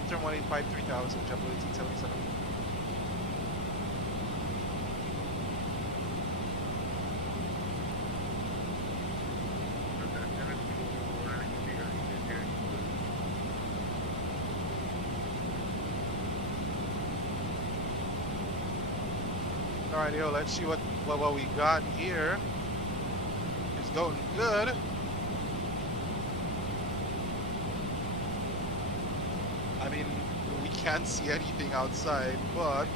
left turn 185 3000, JetBlue 1877. Alright, yo, let's see what we got here. It's going good. I mean, we can't see anything outside, but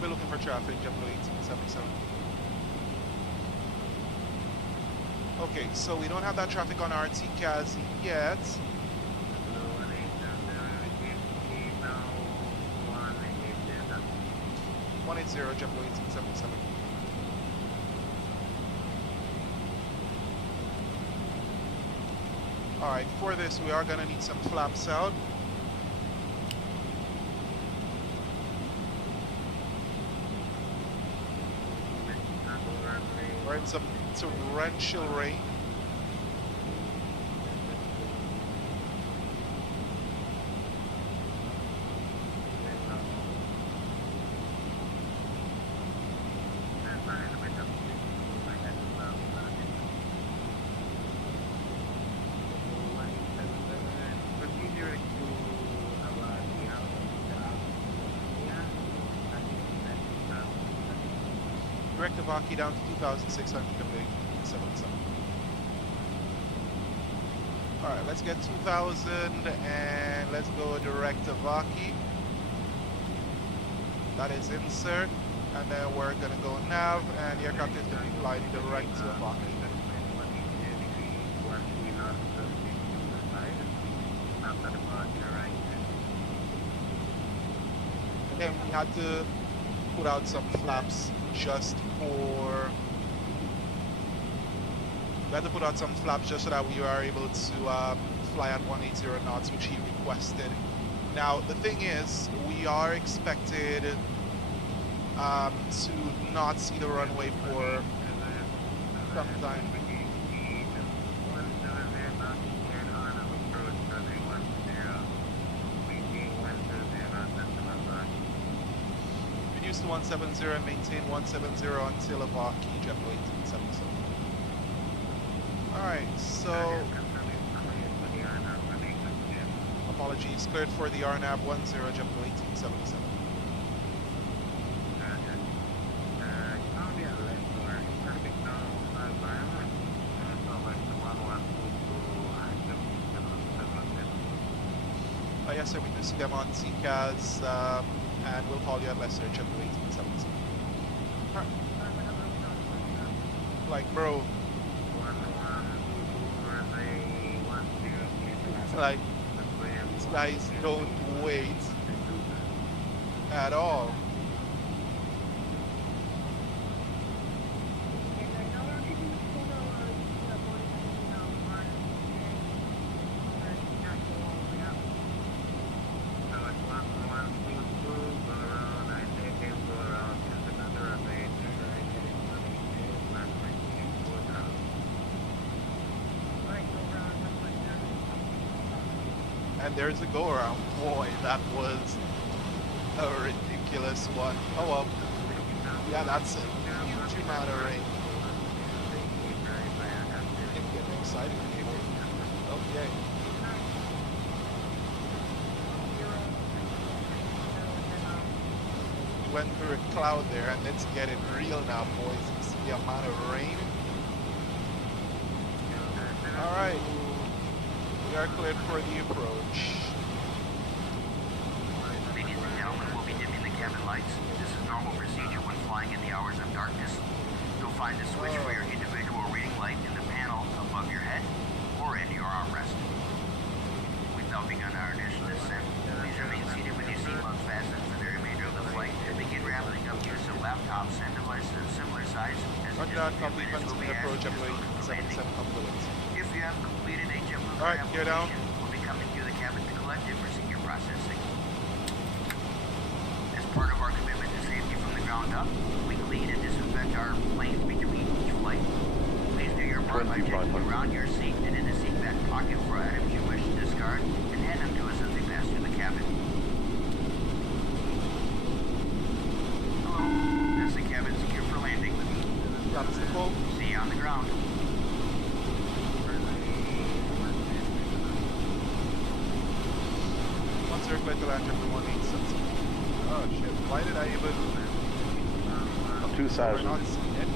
we're looking for traffic, JetBlue 1877. Okay, so we don't have that traffic on our TCAS yet. 180, JetBlue 1877. Alright, for this we are gonna need some flaps out. We're in some torrential rain. Direct to Vaki down to 2,600 77. Alright, let's get 2,000 and let's go direct to Vaki. That is insert. And then we're gonna go nav and the aircraft is gonna be flying direct to Vaki. Then we had to put out some flaps just for so that we are able to fly at 180 knots, which he requested. Now the thing is, we are expected to not see the runway for some time. Reduce to 170 and maintain 170 until Vaki, JetBlue 1877. Alright, so apologies, cleared for the RNAV 10, JetBlue 1877. Yes sir, we do see them on TCAS, and we'll call you at Leicester, JetBlue 1877. Alright. Like, bro. Like, these guys don't wait at all. And there's a go around. Boy, that was a ridiculous one. Oh well. Yeah, that's a huge amount of rain. I'm getting excited. Okay. We went through a cloud there, and it's getting real now, boys. You see the amount of rain. Alright. We are cleared for the approach. Ladies and gentlemen, we'll be dimming the cabin lights. This is normal procedure when flying in the hours of darkness. You'll find the switch for your individual reading light in the panel above your head or in your armrest. We've now begun our initial descent. Please remain seated with your seatbelts fastened for the remainder of the flight and begin ramping up use of laptops and devices of similar size as Copy, approach, JetBlue 1877 upwards. If you have completed a JetBlue Alright, gear down. we'll be coming to the cabin to collect it for secure processing. ground up, we clean and disinfect our planes between each flight. Please do your part by checking around your seat and in the seat back pocket for items you wish to discard and hand them to us as we pass through the cabin. Hello, that's the cabin secure for landing. That's the quote. See you on the ground. Once you're clear to land, everyone needs something. Oh shit, why did I even... 2000. Not see it?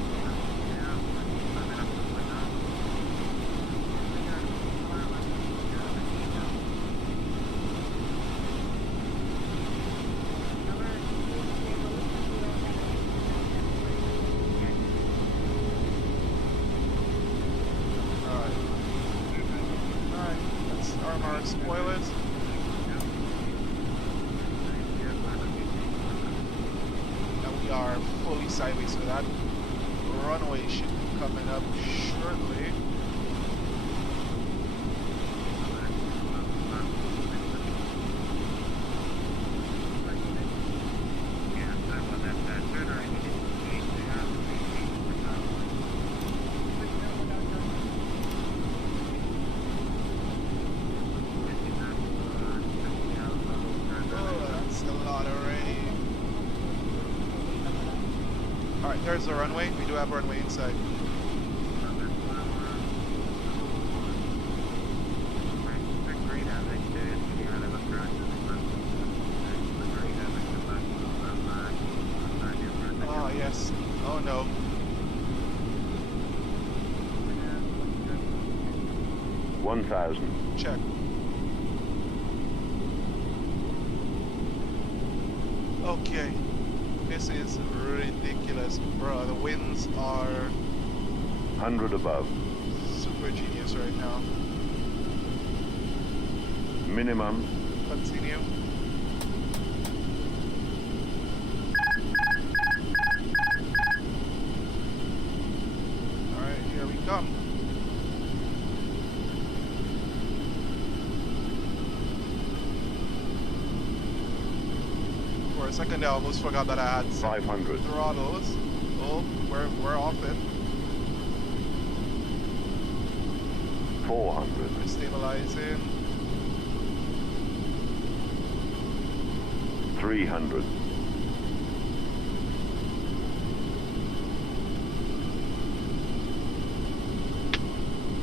Alright, let's arm our spoilers. We are fully sideways, so that runway should be coming up shortly. Oh, that's a lot already. Alright, there's the runway. We do have runway inside. Oh, yes. Oh, no. $1,000. Check. Okay. This is ridiculous, bro. The winds are 100 above. super genius right now. Minimum. Continue. Alright, here we come. For a second I almost forgot that I had some 500. throttles. Oh, we're off it. 400. We're stabilizing. 300.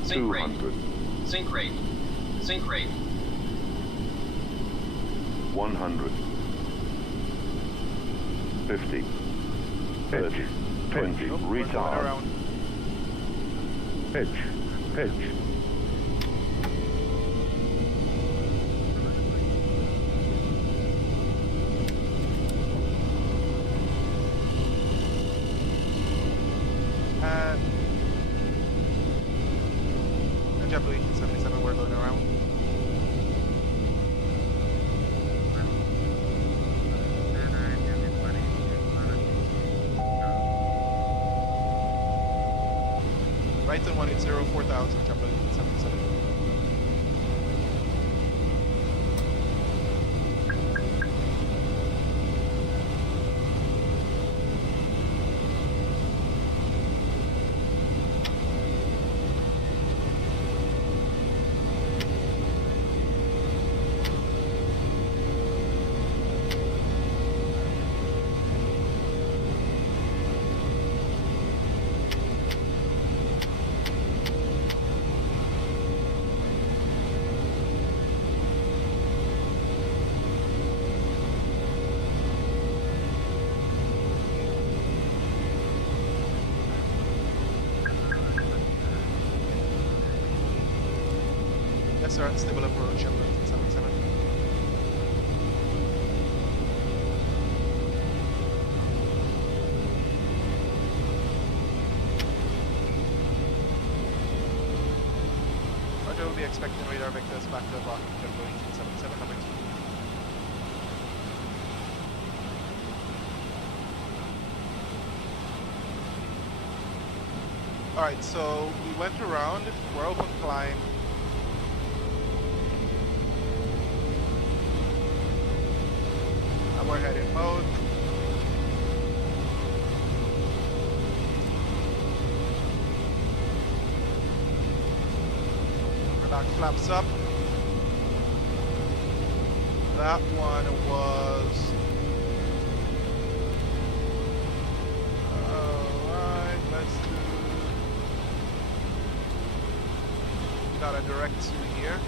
Sync rate. 200. Sync rate. Sync rate. 100. 50. 30. 20. Nope, we're going Retard. around. Pitch. Pitch. And JBU1877, we're going around. Right on 180, 4000, JBU1877. Yes, sir, unstable approach, JBU1877. Roger, we'll be expecting radar vectors back to Boston JBU1877, number 2. Alright, so we went around, we're open climb. And we're heading mode. Back flaps up. That one was... Alright, let's do... Got a direct to here.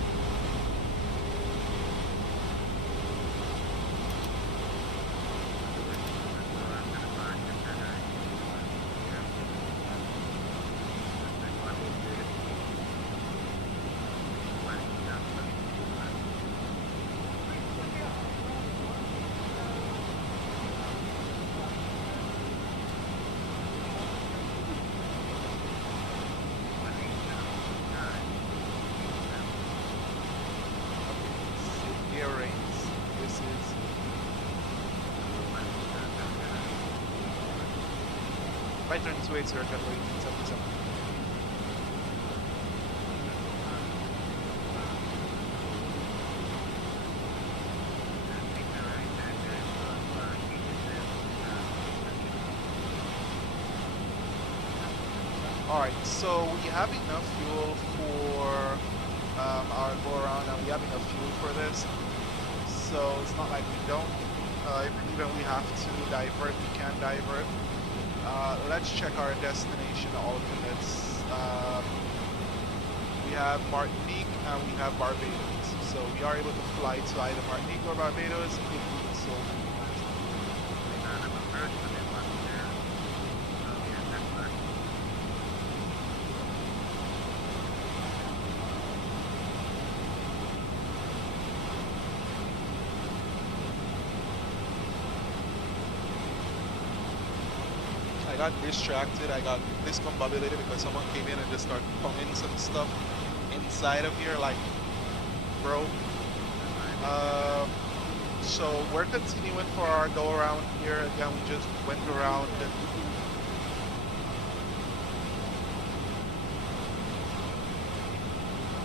Right turn this way, sir. Got 1877. Alright, so we have enough fuel for our go around, and we have enough fuel for this. So it's not like we don't. Even we have to divert, we can divert. Let's check our destination alternates. We have Martinique and we have Barbados. So we are able to fly to either Martinique or Barbados if we so. I got distracted, I got discombobulated because someone came in and just started pumping some stuff inside of here, like, bro. So we're continuing for our go around here. Again, we just went around.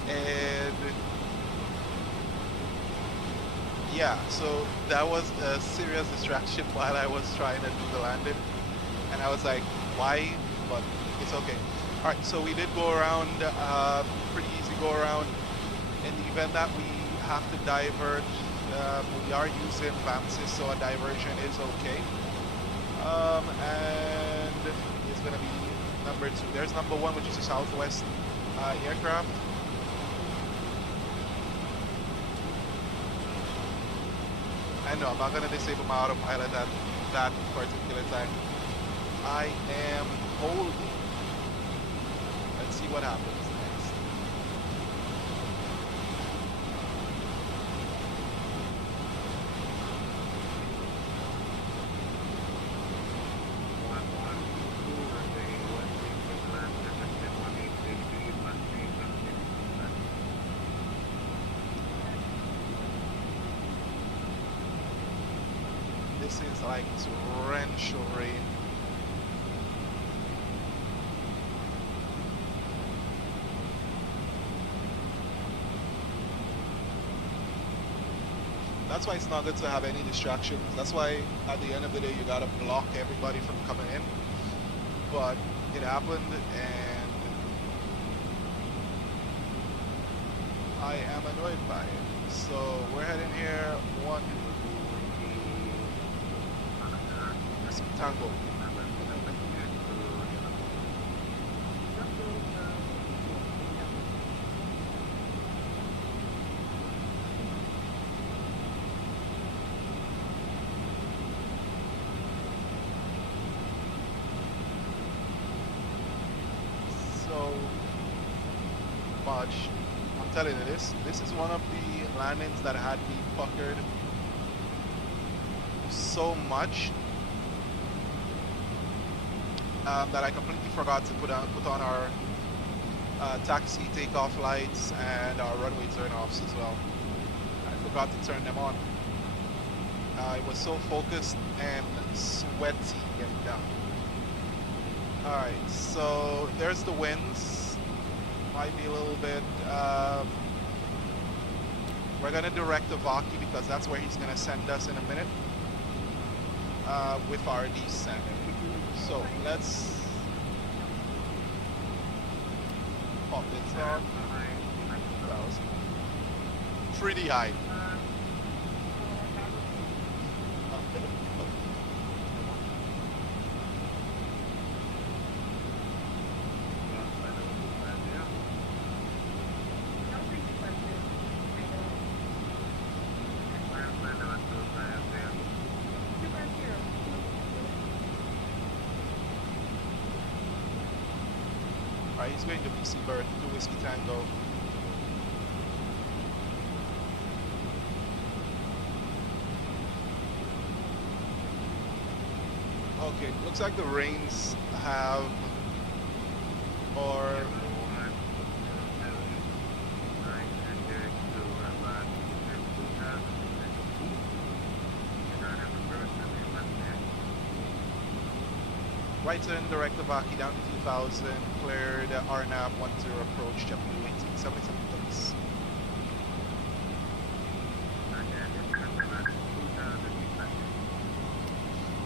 And yeah, so that was a serious distraction while I was trying to do the landing. And I was like, why? But it's okay. All right, so we did go around, pretty easy go around. In the event that we have to divert, we are using VAMSys, so a diversion is okay. And it's gonna be number 2. There's number 1, which is a Southwest aircraft. I know, I'm not gonna disable my autopilot at that particular time. I am holding. Let's see what happens next. This is like torrential rain. That's why it's not good to have any distractions. That's why at the end of the day you gotta block everybody from coming in. But it happened and I am annoyed by it. So we're heading here. 1 Tango. So much. I'm telling you this is one of the landings that had me puckered so much that I completely forgot to put on our taxi takeoff lights and our runway turn-offs as well. I forgot to turn them on. I was so focused and sweaty getting down. Alright, so there's the winds. Might be a little bit... we're going to direct the Vaki because that's where he's going to send us in a minute with our descent. So let's pop this on. pretty high. Alright, he's going to BC Bird, to Whiskey Tango. Okay, looks like the rains have, or right turn direct to Vaki down to 2000, cleared RNAV 10 approach, JBU1877 please.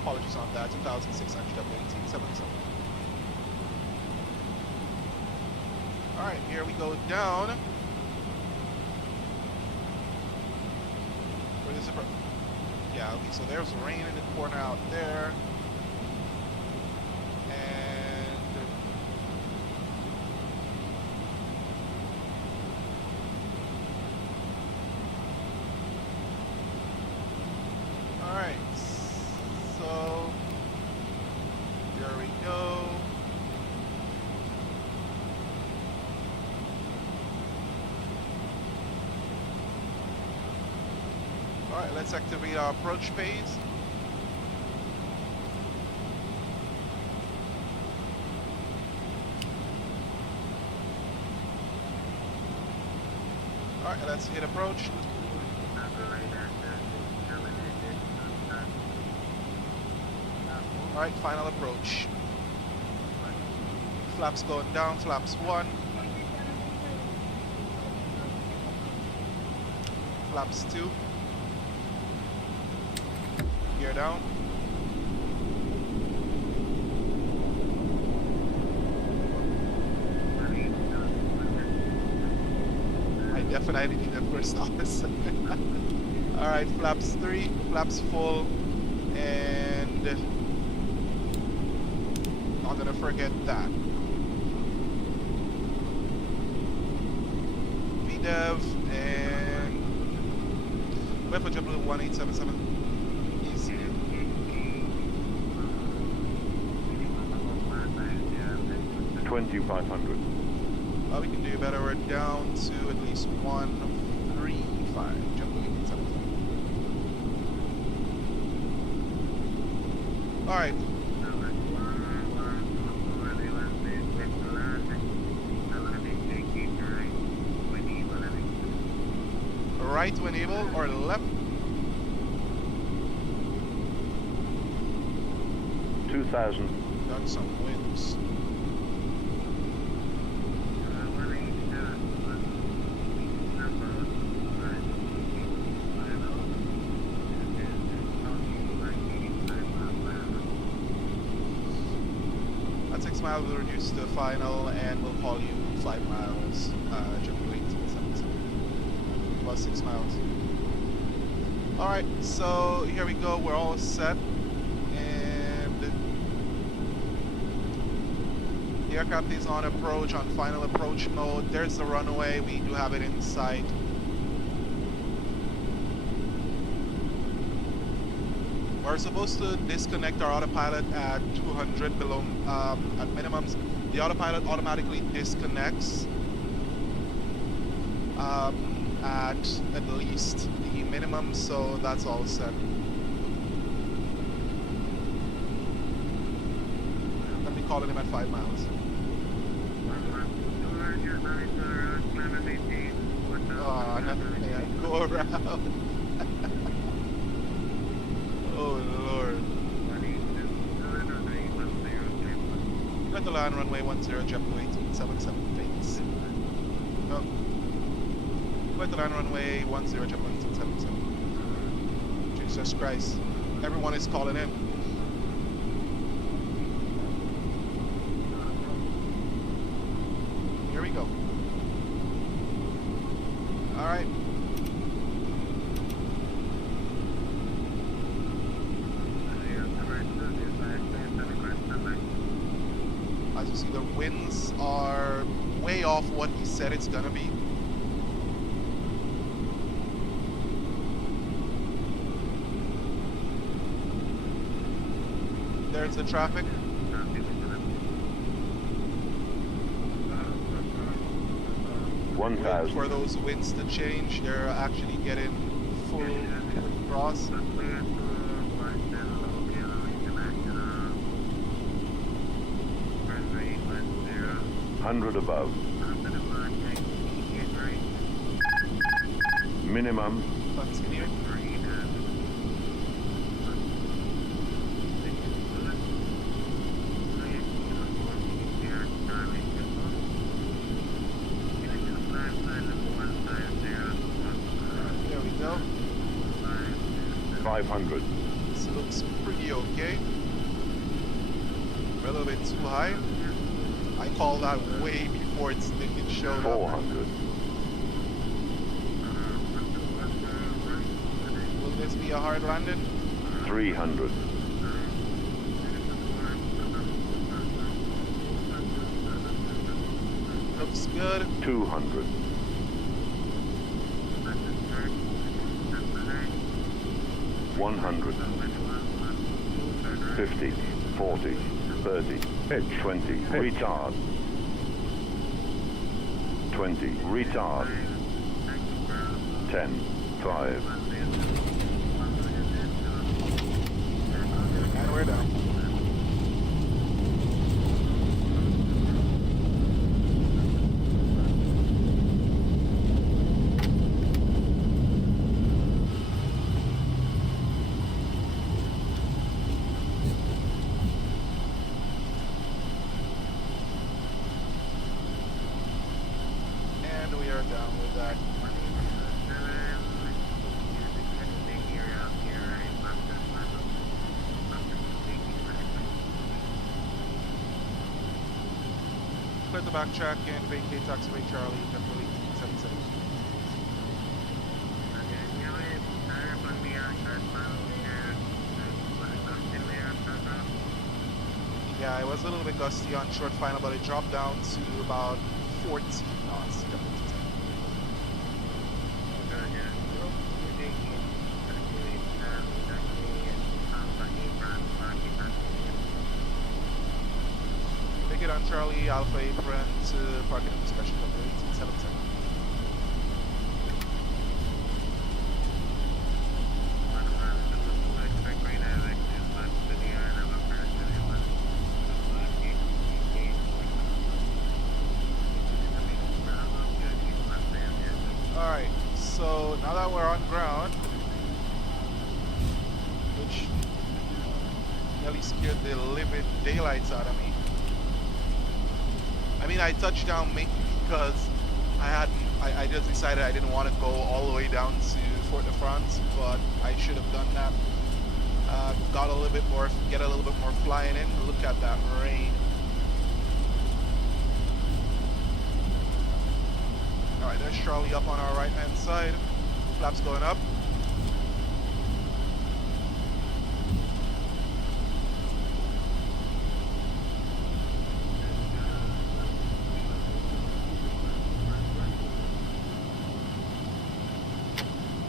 Apologies on that, 2600 JBU1877. Alright, here we go down. Where is it? Yeah, okay, so there's rain in the corner out there. Alright, let's activate our approach phase. Alright, let's hit approach. Alright, final approach. Flaps going down, flaps 1. Flaps 2. Gear down. I definitely need that first officer. Alright, flaps 3, flaps full, and not gonna forget that. VDEV and wait for JBU1877. 2500. We can do better. We're down to at least 135. Alright. Right when able or left? 2000. Got some winds. At 6 miles we'll reduce to final and we'll call you 5 miles. JBU1877. About 6 miles. Alright, so here we go, we're all set. The aircraft is on approach, on final approach mode. There's the runway, we do have it in sight. We're supposed to disconnect our autopilot at 200 below, at minimums. The autopilot automatically disconnects at least the minimum, so that's all set. Let me call him at 5 miles. Oh, nothing. I go around. Oh Lord. Let the land runway 10 JBU1877 please. Oh. Let the land runway 10 JBU1877. Jesus Christ. Everyone is calling in. Here we go. Alright. off what he said it's gonna be. There's the traffic. Waiting 1,000. for those winds to change. They're actually getting full cross. 100 above. Minimum. Continue. There we go. 500. This looks pretty okay. A little bit too high. I call that way before it showed up. 400. Will this be a hard landing? 300. Looks good. 200. 100. 50. 40. 30. Edge 20. Retard. 20. Retard. 10. 5. And we're down. And we are down with that. Clear the backtrack and vacate taxiway Charlie, JBU1877. Yeah, it was a little bit gusty on short final, but it dropped down to about 14 knots. Take it on Charlie, Alpha Apron to parking and special number 1877. Alright, so now that we're on ground, which nearly scared the living daylights out of me. I mean, I touched down mainly because I just decided I didn't want to go all the way down to Fort de France, but I should have done that. Get a little bit more flying in. Look at that rain. Alright, there's Charlie up on our right hand side. Flaps going up.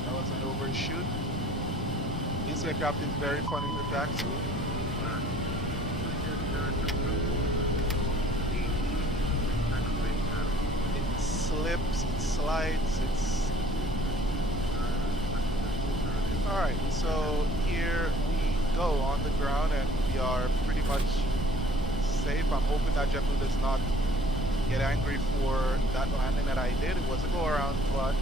That was an overshoot. This aircraft is very funny to taxi. It slips, it slides, it's... Alright, so here we go on the ground and we are pretty much safe. I'm hoping that JetBlue does not get angry for that landing that I did. It was a go around, but...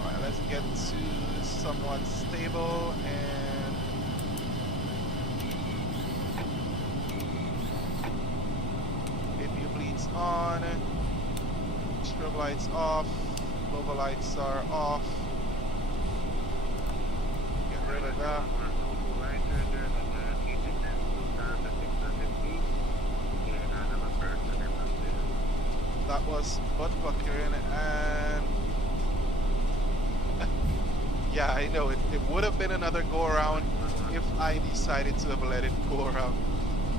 Alright, let's get to somewhat stable and... APU bleeds on, strobe lights off, global lights are off. Get rid of that. That was butt buckering and yeah, I know it would have been another go around if I decided to have let it go around.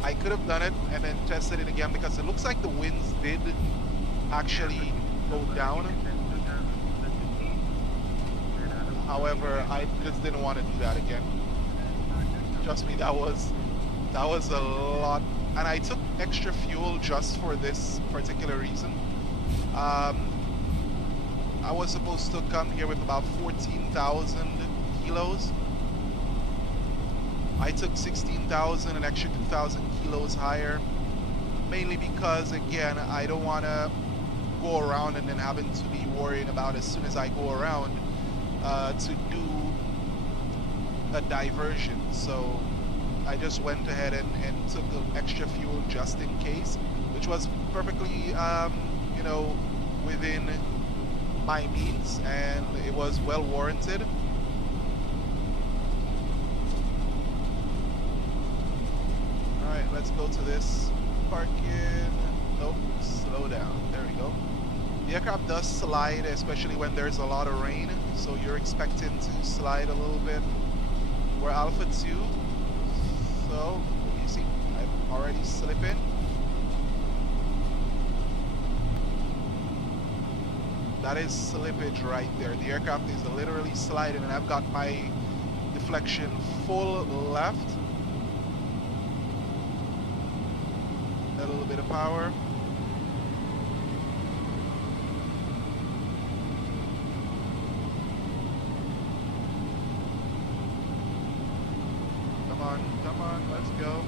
I could have done it and then tested it again because it looks like the winds did actually go down. However, I just didn't want to do that again. Trust me, that was a lot, and I took extra fuel just for this particular reason. I was supposed to come here with about 14,000 kilos. I took 16,000, an extra 2,000 kilos higher, mainly because, again, I don't want to go around and then having to be worrying about as soon as I go around to do a diversion. So I just went ahead and took the extra fuel just in case, which was perfectly, you know, within my means, and it was well warranted. Alright, let's go to this parking. Nope, slow down. There we go. The aircraft does slide, especially when there's a lot of rain, so you're expecting to slide a little bit. We're Alpha 2, so you see, I'm already slipping. That is slippage right there. The aircraft is literally sliding, and I've got my deflection full left. A little bit of power. Come on, let's go.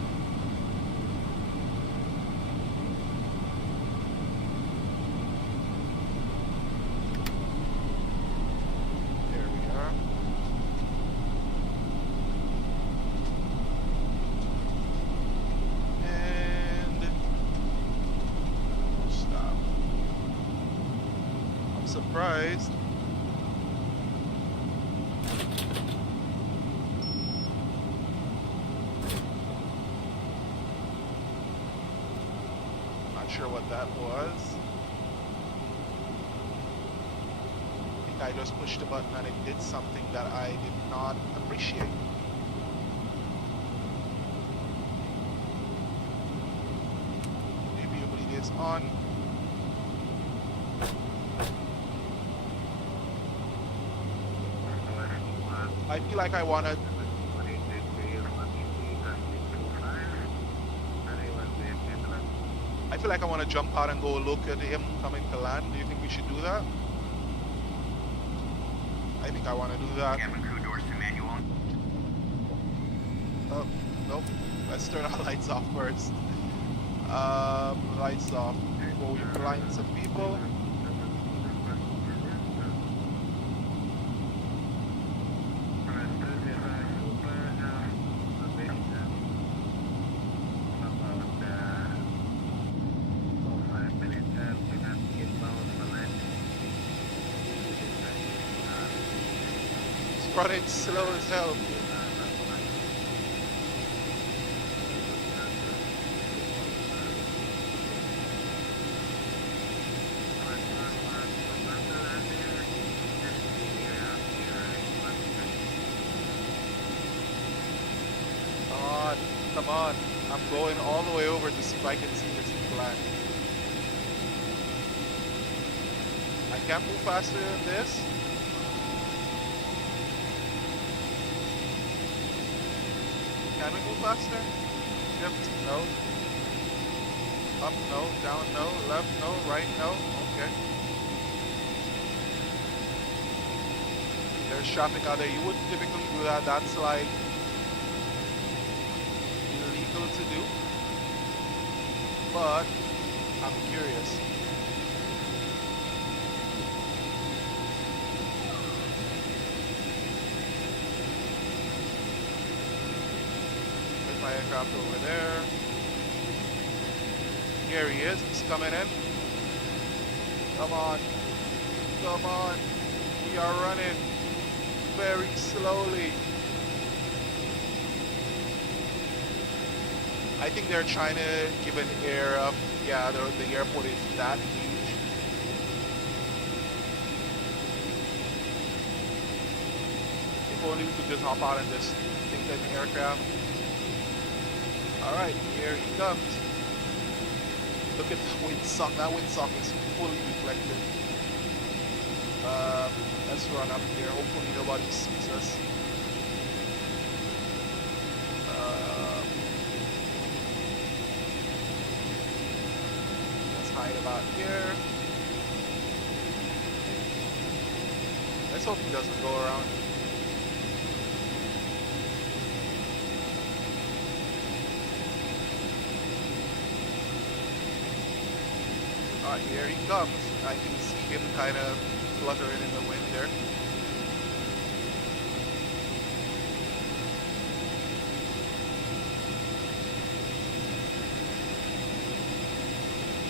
There we are. And stop. I'm surprised. Sure what that was. I think I just pushed a button and it did something that I did not appreciate. Maybe is on. I feel like I want to. I feel like I want to jump out and go look at him coming to land. Do you think we should do that? I think I want to do that. Cabin crew doors to manual. Oh, nope. Let's turn our lights off first. Lights off. Go with lines of people. Running slow as hell. Come on. I'm going all the way over to see if I can see this flag. I can't move faster than this. Can we move faster? Shift, no. Up, no. Down, no. Left, no. Right, no. Okay. There's traffic out there. You wouldn't typically do that. That's like illegal to do. But I'm curious. My aircraft over there. Here he is. He's coming in. Come on. Come on. We are running very slowly. I think they're trying to give an air of, yeah, the airport is that huge. If only we could just hop out and just take an aircraft. Alright, here he comes. Look at the windsock. That windsock is fully deflected. Let's run up here. Hopefully nobody sees us. Let's hide about here. Let's hope he doesn't go around. Alright, here he comes. I can see him kind of fluttering in the wind there.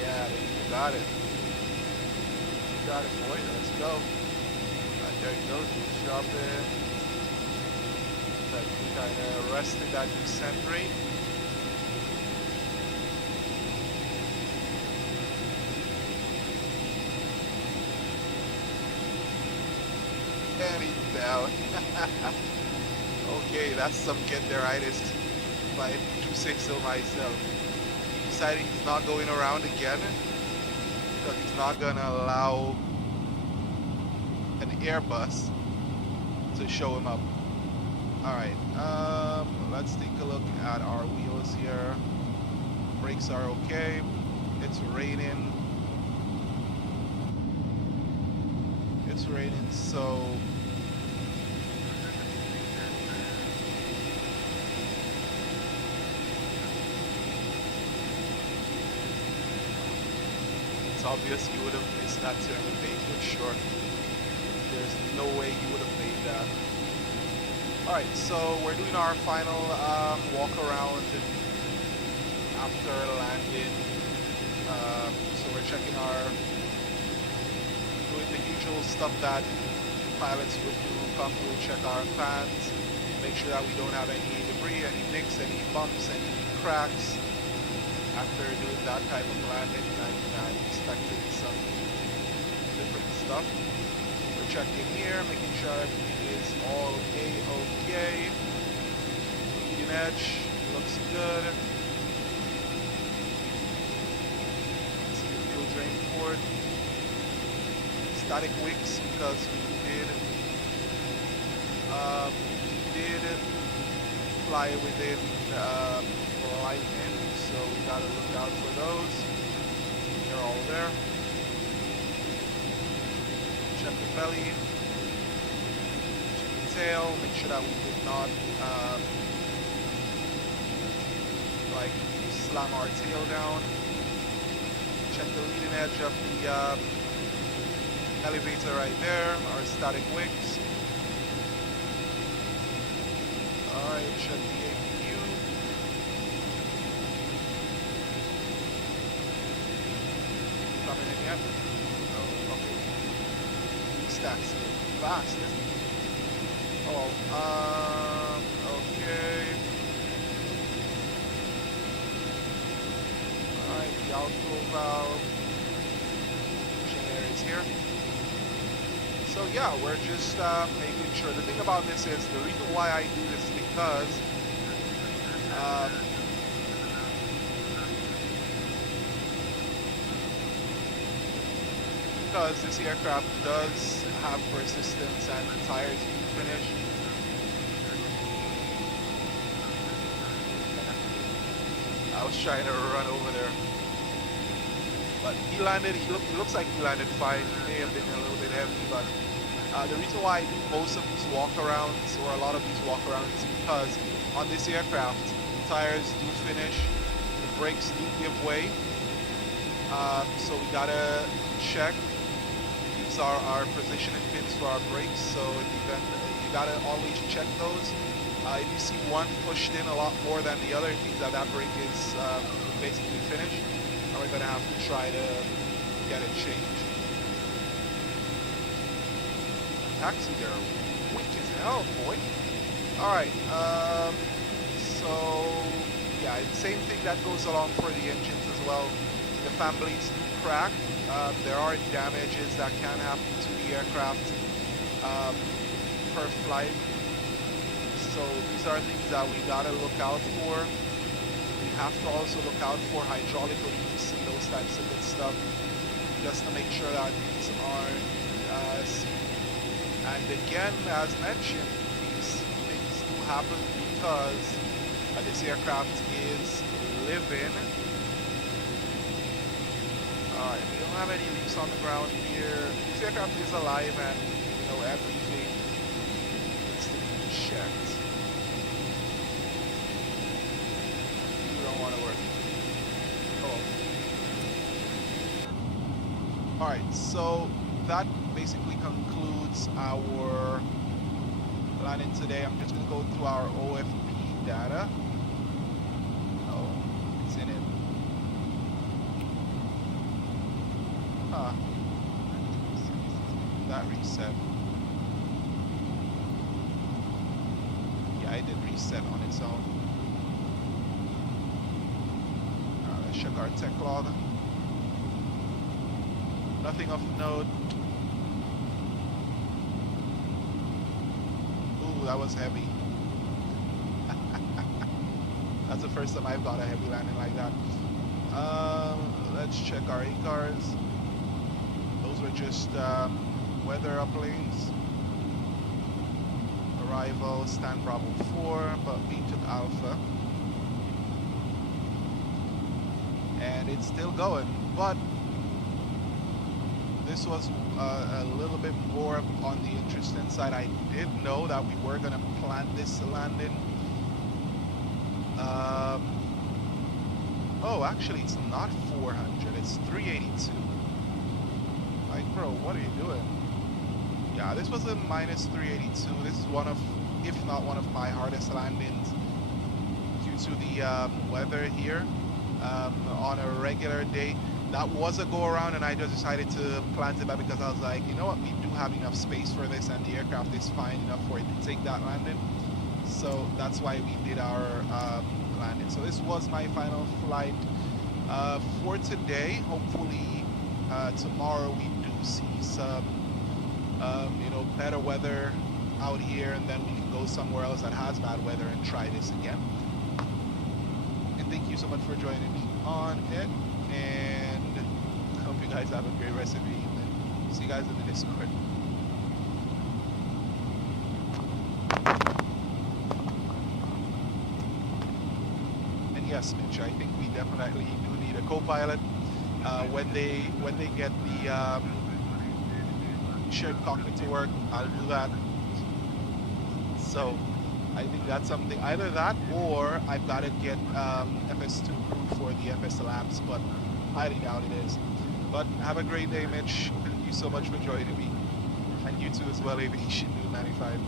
Yeah, you got it. You got it, boy. Let's go. Alright, there he goes. He's dropping. Like he kind of arrested that descent rate. And he's down. Okay, that's some get there-itis by 260 myself. He decided he's not going around again because he's not going to allow an Airbus to show him up. Alright, let's take a look at our wheels here. Brakes are okay. It's raining. It's raining, so it's obvious you would have missed that turn with bait for sure. There's no way you would have made that. Alright, so we're doing our final walk around after landing. So we're checking doing the usual stuff that pilots would do. Come through, check our fans, make sure that we don't have any debris, any nicks, any bumps, any cracks. After doing that type of landing, I'm expecting some different stuff. We're checking here, making sure everything is all A-OK. Leading edge looks good. Let's see the fuel drain port. Static wicks because we did fly within lightning, so we gotta look out for those. They're all there. Check the belly, check the tail, make sure that we did not like slam our tail down. Check the leading edge of the elevator right there, our static wicks. Alright, check the APU. Coming in yet? Oh, okay. Stacks fast, isn't it? Oh, okay. Alright, the outflow valve. Generator is here. So yeah, we're just making sure. The thing about this is, the reason why I do this is because this aircraft does have persistence and the tires do finish. I was trying to run over there, but he landed. He looks like he landed fine. He may have been a little bit heavy, but the reason why I do most of these walkarounds, or a lot of these walkarounds, is because on this aircraft, the tires do finish, the brakes do give way. So we gotta check. These are our positioning pins for our brakes, so in the event, you gotta always check those. If you see one pushed in a lot more than the other, it means that that brake is basically finished, and we're gonna have to try to get it changed. Taxi there, weak as hell, boy. Alright, so yeah, same thing that goes along for the engines as well. The fan blades do crack. There are damages that can happen to the aircraft per flight. So these are things that we gotta look out for. We have to also look out for hydraulic leaks and those types of good stuff, just to make sure that these aren't seen. And again, as mentioned, these things do happen because this aircraft is living. Alright, we don't have any leaks on the ground here. This aircraft is alive and everything needs to be checked. You don't want to work. Oh. Alright, so that basically concludes our landing today. I'm just going to go through our OFP data. Oh, it's in it. Huh. That reset. Yeah, it did reset on its own. Let's check our tech log. Nothing of note. Ooh, that was heavy. That's the first time I've got a heavy landing like that. Let's check our ACARs. Those were just weather uplanes. Arrival, stand Bravo 4, but we took Alpha. And it's still going, but this was a little bit more on the interesting side. I did know that we were going to plan this landing. Oh, actually, it's not 400, it's 382. Like, bro, what are you doing? Yeah, this was a minus 382. This is one of, if not one of my hardest landings due to the weather here. On a regular day, that was a go around, and I just decided to plant it back because I was like, you know what, we do have enough space for this, and the aircraft is fine enough for it to take that landing. So that's why we did our landing. So this was my final flight for today. Hopefully tomorrow we do see some better weather out here, and then we can go somewhere else that has bad weather and try this again. And thank you so much for joining me on it, and I hope you guys have a great rest of your evening. See you guys in the Discord. And yes, Mitch, I think we definitely do need a co-pilot when they get the shared cockpit to work. I'll do that. So I think that's something, either that or I've got to get FS2 crew for the FS labs, but highly doubt it is. But have a great day, Mitch. Thank you so much for joining me. And you too as well, Aviation 95.